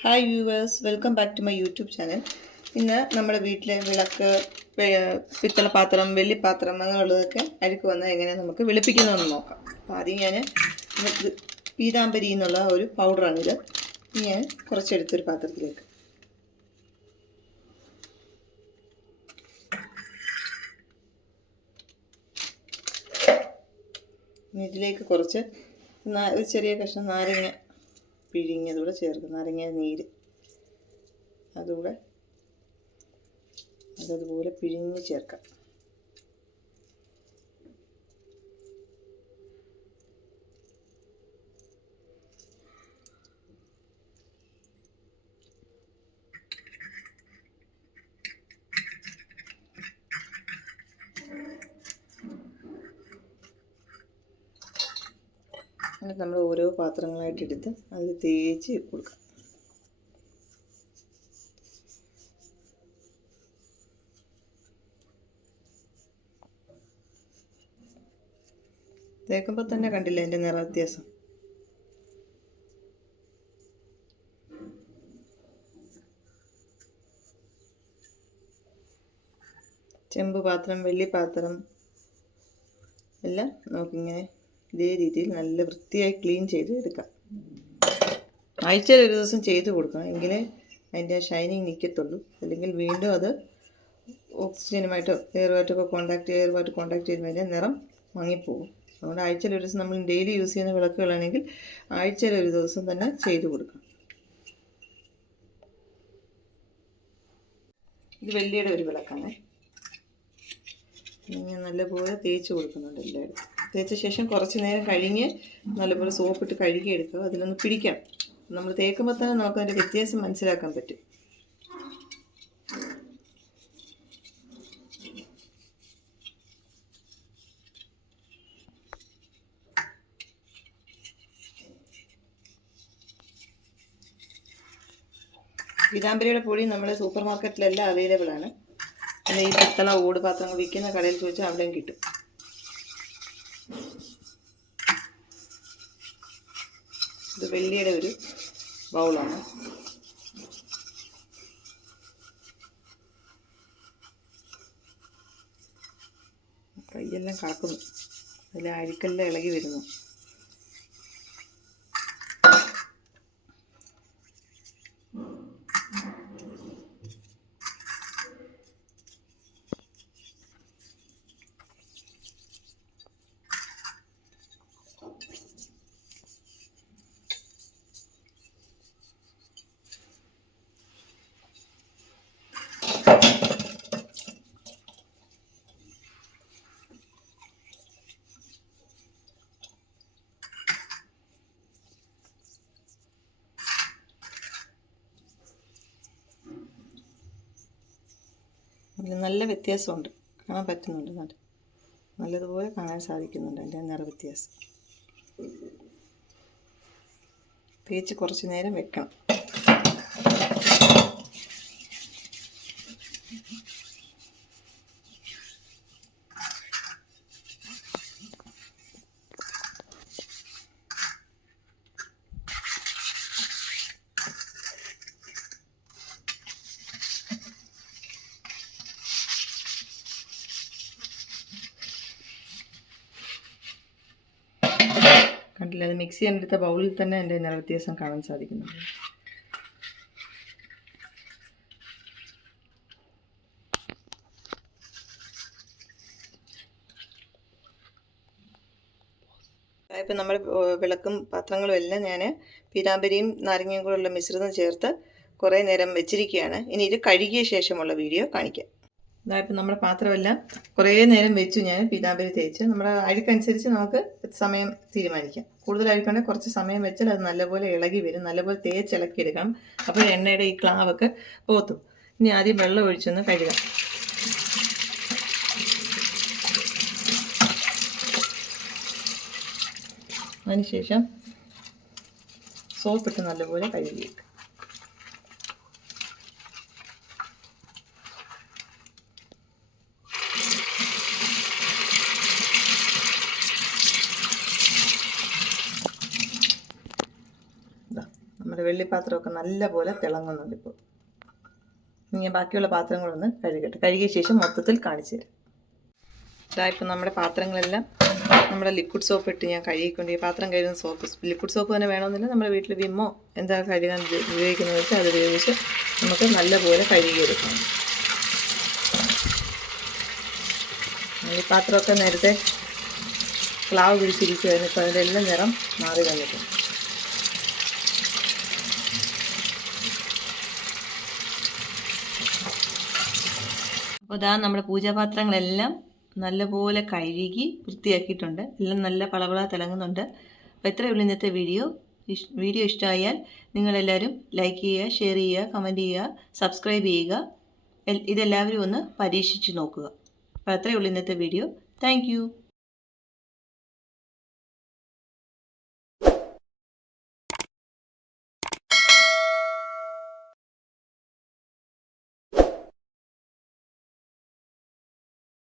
Hi viewers welcome back to my YouTube channel ഇന്ന് നമ്മുടെ വീട്ടിലെ വിളക്ക് പിത്തള പാത്രം വെള്ളിപ്പാത്രം അങ്ങനെയുള്ളതൊക്കെ അഴുക്ക് വന്നാൽ എങ്ങനെ നമുക്ക് വെളുപ്പിക്കുന്നതെന്ന് നോക്കാം. അപ്പോൾ ആദ്യം ഞാൻ പീതാമ്പരി എന്നുള്ള ഒരു പൗഡറാണിത്. ഞാൻ കുറച്ചെടുത്തൊരു പാത്രത്തിലേക്ക്. ഇതിലേക്ക് കുറച്ച് ഒരു ചെറിയ കഷ്ണം നാരങ്ങ പിഴിഞ്ഞതുകൂടെ ചേർക്കും. നാരങ്ങ നീര്. അതുകൂടെ അതതുപോലെ പിഴിഞ്ഞ് ചേർക്കാം. എന്നിട്ട് നമ്മൾ ഓരോ പാത്രങ്ങളായിട്ട് എടുത്ത് അതിൽ തേച്ച് കൊടുക്കാം. തേക്കുമ്പോൾ തന്നെ കണ്ടില്ല എന്റെ നിറ വ്യത്യാസം ചെമ്പ് പാത്രം വെള്ളി പാത്രം എല്ലാം നമുക്കിങ്ങനെ ഇതേ രീതിയിൽ നല്ല വൃത്തിയായി ക്ലീൻ ചെയ്ത് എടുക്കാം ആഴ്ചയിൽ ഒരു ദിവസം ചെയ്ത് കൊടുക്കണം. എങ്കിലേ അതിന്റെ ഷൈനിങ് നിൽക്കത്തുള്ളൂ അല്ലെങ്കിൽ വീണ്ടും അത് ഓക്സിജനുമായിട്ടോ എയറുമായിട്ടൊക്കെ കോൺടാക്ട് എയറുമായിട്ട് കോൺടാക്ട് ചെയ്യുമ്പോൾ അതിന്റെ നിറം മങ്ങിപ്പോകും. അതുകൊണ്ട് ആഴ്ചയിൽ ഒരു ദിവസം നമ്മൾ ഡെയിലി യൂസ് ചെയ്യുന്ന വിളക്കുകളാണെങ്കിൽ ആഴ്ചയിൽ ഒരു ദിവസം തന്നെ ചെയ്ത് കൊടുക്കണം ഇത് വെള്ളിയുടെ ഒരു വിളക്കാണ്. ഞാൻ നല്ലപോലെ തേച്ച് കൊടുക്കുന്നുണ്ട് എല്ലായിടും തേച്ച ശേഷം കുറച്ച് നേരം കഴുകി നല്ലപോലെ സോപ്പിട്ട് കഴുകി എടുക്കുക. അതിലൊന്ന് പിടിക്കാം. നമ്മൾ തേക്കുമ്പോൾ തന്നെ നമുക്ക് അതിന്റെ വ്യത്യാസം മനസ്സിലാക്കാൻ പറ്റും. പീതാംബരിയുടെ പൊടി നമ്മുടെ സൂപ്പർ മാർക്കറ്റിലെല്ലാം അവൈലബിൾ ആണ്. പിന്നെ ഈ പിത്തള ഓട് പാത്രങ്ങൾ വിൽക്കുന്ന കടയിൽ ചോദിച്ചാൽ അവിടെയും കിട്ടും. വെള്ളിയുടെ ഒരു ബൗളാണ്. കൈയെല്ലാം കറക്കുന്നു. അതിൽ അരിക്കെല്ലാം ഇളകി വരുന്നു. നല്ല വ്യത്യാസമുണ്ട്. കാണാൻ പറ്റുന്നുണ്ട് നല്ല നല്ലതുപോലെ കാണാൻ സാധിക്കുന്നുണ്ട് അതിന്റെ നിറ വ്യത്യാസം. തേച്ച് കുറച്ച് നേരം വെക്കണം. കണ്ടില്ല അത് മിക്സ് ചെയ്യാനെടുത്ത ബൗളിൽ തന്നെ എന്റെ നിറ വ്യത്യാസം കാണാൻ സാധിക്കുന്നുണ്ട്. ഇപ്പം നമ്മൾ വിളക്കും പാത്രങ്ങളും എല്ലാം ഞാൻ പീതാംബരിയും നാരങ്ങയും കൂടെയുള്ള മിശ്രിതം ചേർത്ത് കുറേ നേരം വെച്ചിരിക്കുകയാണ്. ഇനി ഇത് കഴുകിയ ശേഷമുള്ള വീഡിയോ കാണിക്കാം. ഇതായപ്പോൾ നമ്മുടെ പാത്രമെല്ലാം കുറേ നേരം വെച്ചു ഞാൻ പീതാമ്പരി തേച്ച്. നമ്മുടെ അഴുക്കനുസരിച്ച് നമുക്ക് സമയം തീരുമാനിക്കാം. കൂടുതൽ അഴുക്കുണ്ടെങ്കിൽ കുറച്ച് സമയം വെച്ചാൽ അത് നല്ലപോലെ ഇളകി വരും നല്ലപോലെ തേച്ച് ഇളക്കിയെടുക്കണം അപ്പോൾ എണ്ണയുടെ ഈ ക്ലാവൊക്കെ പോത്തും. ഇനി ആദ്യം വെള്ളം ഒഴിച്ചൊന്ന് കഴുകാം. അതിനുശേഷം സോപ്പിട്ട് നല്ലപോലെ കഴുകിയേക്കും. നമ്മുടെ വെള്ളിപ്പാത്രമൊക്കെ നല്ലപോലെ തിളങ്ങുന്നുണ്ട് ഇപ്പോൾ. ഇനി ബാക്കിയുള്ള പാത്രങ്ങളൊന്ന് കഴുകട്ടെ. കഴുകിയ ശേഷം മൊത്തത്തിൽ കാണിച്ചു തരാം. ഇതാ ഇപ്പം നമ്മുടെ പാത്രങ്ങളെല്ലാം നമ്മുടെ ലിക്വിഡ് സോപ്പ് ഇട്ട് ഞാൻ കഴുകിക്കൊണ്ട് ഈ പാത്രം കഴുകുന്ന സോപ്പ് ലിക്വിഡ് സോപ്പ് തന്നെ വേണമെന്നില്ല. നമ്മുടെ വീട്ടിൽ വിമ്മോ എന്താ കഴുകാൻ ഉപ- ഉപയോഗിക്കുന്നത് വെച്ചാൽ അത് ഉപയോഗിച്ച് നമുക്ക് നല്ലപോലെ എടുക്കാം ഈ പാത്രമൊക്കെ നേരത്തെ ക്ലാവ് പിടിച്ചിരിക്കുമായിരുന്നു ഇപ്പോൾ അതിന്റെ എല്ലാം നിറം മാറി വന്നിട്ടുണ്ട്. അപ്പോൾ ഇതാ നമ്മുടെ പൂജാപാത്രങ്ങളെല്ലാം നല്ലപോലെ കഴുകി വൃത്തിയാക്കിയിട്ടുണ്ട്. എല്ലാം നല്ല പളപള തിളങ്ങുന്നുണ്ട്. അപ്പോൾ ഇത്രയേ ഉള്ളൂ ഇന്നത്തെ വീഡിയോ. വീഡിയോ ഇഷ്ടമായാൽ നിങ്ങളെല്ലാവരും ലൈക്ക് ചെയ്യുക ഷെയർ ചെയ്യുക കമന്റ് ചെയ്യുക സബ്സ്ക്രൈബ് ചെയ്യുക. ഇതെല്ലാവരും ഒന്ന് പരീക്ഷിച്ച് നോക്കുക. അപ്പോൾ അത്രയേ ഉള്ളൂ ഇന്നത്തെ വീഡിയോ. താങ്ക്